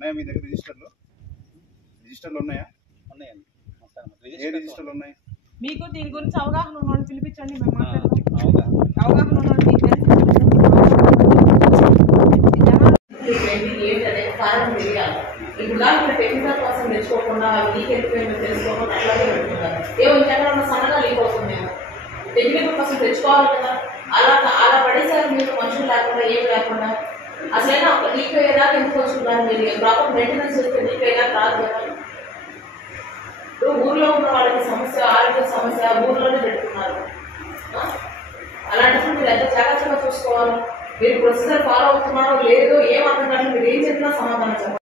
ఉన్నాయా మీ దగ్గర రిజిస్టర్లు ఉన్నాయా? ఉన్నాయండి. ఏ రిజిస్టర్లు ఉన్నాయి? మీకు దీని గురించి అవగాహన ఉన్నోళ్ళు పిలిపించండి, మేము మాట్లాడతాం. అవగాహన ఉన్నోళ్ళు మీకు ఏంటనే కారణం తెలియాలి. ఇప్పుడు దాకా టెక్నికల్ పర్సన్ తెచ్చుకోకుండా లీక్ ఎత్తుపోయిందో తెలుసుకోకుండా అట్లాగే పెట్టుకుంటారు. ఏమో ఇంకెక్కడ సన్నగా లీక్ అవుతుంది, టెక్నికల్ పర్సన్ తెచ్చుకోవాలి కదా. అలా పడేసారి మీరు మనుషులు లేకుండా ఏం లేకుండా అసలైనా లీక్ అయ్యేదాకా ఎందుకు వస్తుందని మీరు ప్రాపర్ మెయింటెనెన్స్ చేస్తే లీక్ అయ్యేదాకా రాదు కదా. ఇప్పుడు ఊర్లో ఉన్న వాళ్ళకి సమస్య, ఆరోగ్య సమస్య ఊర్లోనే పెట్టుకున్నారు. అలాంటప్పుడు మీరు ఎంత జాగ్రత్తగా చూసుకోవాలి. మీరు ప్రొసీజర్ ఫాలో అవుతున్నారో లేదో ఏం అర్థం కాదు. మీరు ఏం చెప్పినా సమాధానం చెప్పాలి.